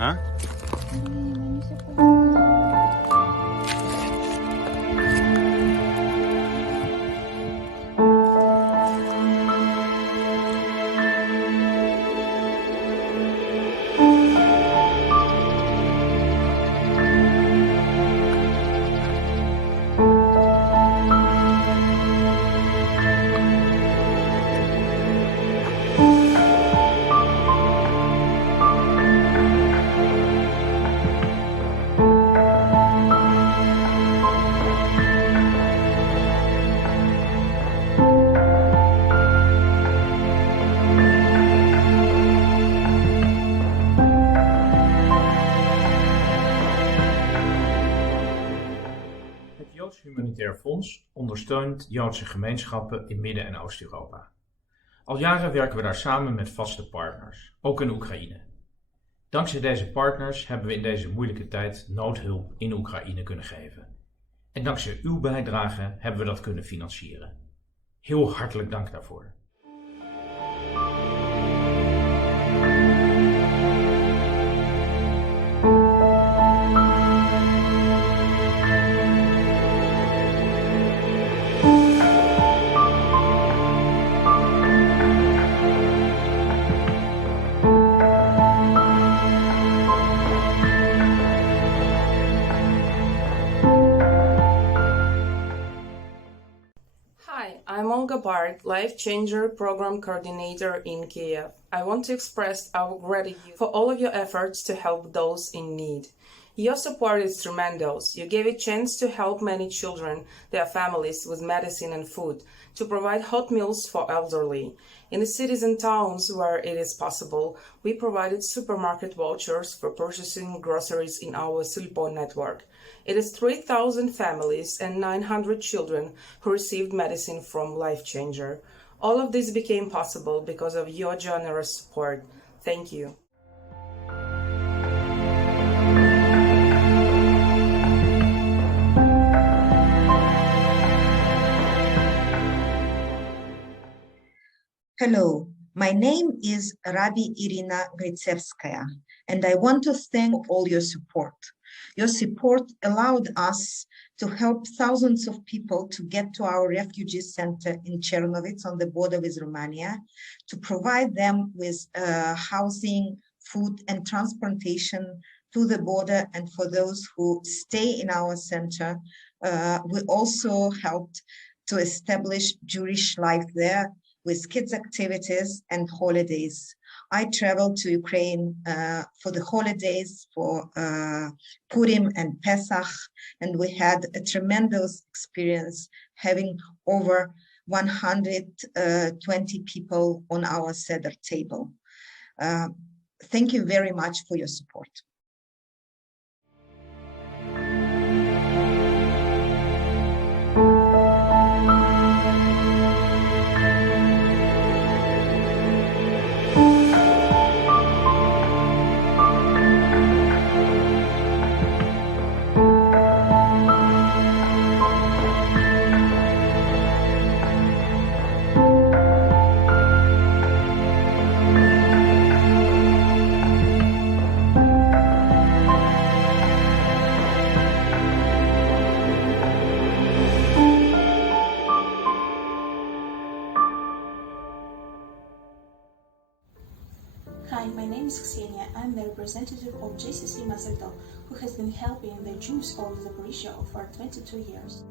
Huh? Het Joods Humanitair Fonds ondersteunt Joodse gemeenschappen in Midden- en Oost-Europa. Al jaren werken we daar samen met vaste partners, ook in Oekraïne. Dankzij deze partners hebben we in deze moeilijke tijd noodhulp in Oekraïne kunnen geven. En dankzij uw bijdrage hebben we dat kunnen financieren. Heel hartelijk dank daarvoor. Life Changer Program Coordinator in Kiev. I want to express our gratitude for all of your efforts to help those in need. Your support is tremendous. You gave a chance to help many children, their families with medicine and food, to provide hot meals for elderly. In the cities and towns where it is possible, we provided supermarket vouchers for purchasing groceries in our Silpo network. It is 3,000 families and 900 children who received medicine from Life Changer. All of this became possible because of your generous support. Thank you. Hello, my name is Rabbi Irina Gritsevskaya, and I want to thank all your support. Your support allowed us to help thousands of people to get to our refugee center in Chernovitz on the border with Romania, to provide them with housing, food, and transportation to the border. And for those who stay in our center, we also helped to establish Jewish life there with kids' activities and holidays. I traveled to Ukraine for the holidays, for Purim and Pesach, and we had a tremendous experience having over 120 people on our Seder table. Thank you very much for your support. Hi, my name is Ksenia. I'm the representative of JCC Mazertov, who has been helping the Jews of Zaporizhia for 22 years.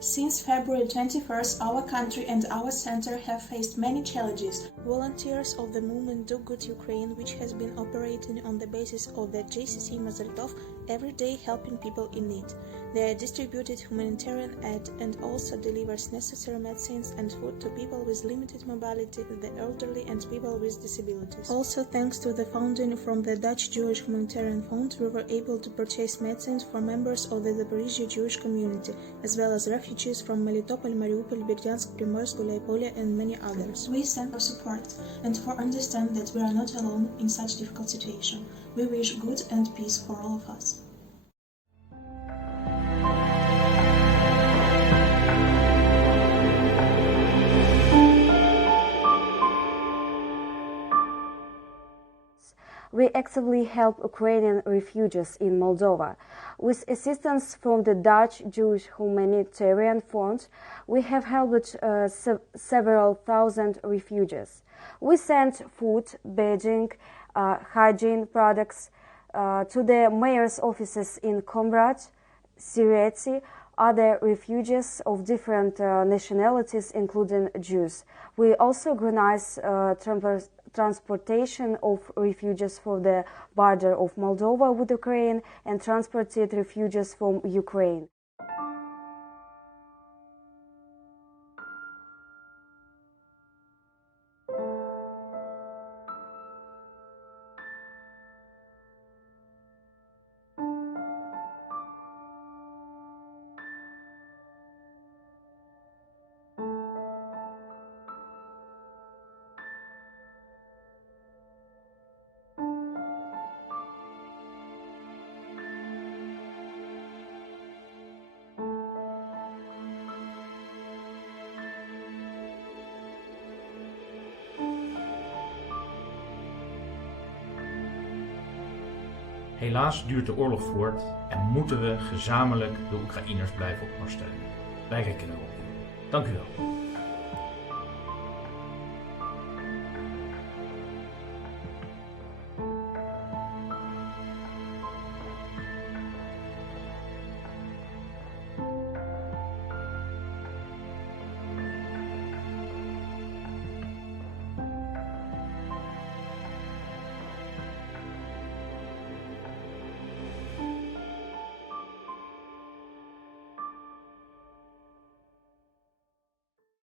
Since February 21st, our country and our center have faced many challenges. Volunteers of the movement Do Good Ukraine, which has been operating on the basis of the JCC Mazertov, every day helping people in need. They distributed humanitarian aid and also delivers necessary medicines and food to people with limited mobility, the elderly and people with disabilities. Also, thanks to the funding from the Dutch Jewish Humanitarian Fund, we were able to purchase medicines for members of the Zaporizhia Jewish community, as well as refugees from Melitopol, Mariupol, Berdyansk, Primorsk, Gulyaipole, and many others. We thank for support and for understanding that we are not alone in such difficult situation. We wish good and peace for all of us. We actively help Ukrainian refugees in Moldova. With assistance from the Dutch Jewish Humanitarian Fund, we have helped several thousand refugees. We sent food, bedding, hygiene products to the mayor's offices in Comrat, Syrieti, other refugees of different nationalities, including Jews. We also organize transportation of refugees for the border of Moldova with Ukraine and transported refugees from Ukraine. Helaas duurt de oorlog voort en moeten we gezamenlijk de Oekraïners blijven ondersteunen. Wij rekenen erop. Dank u wel.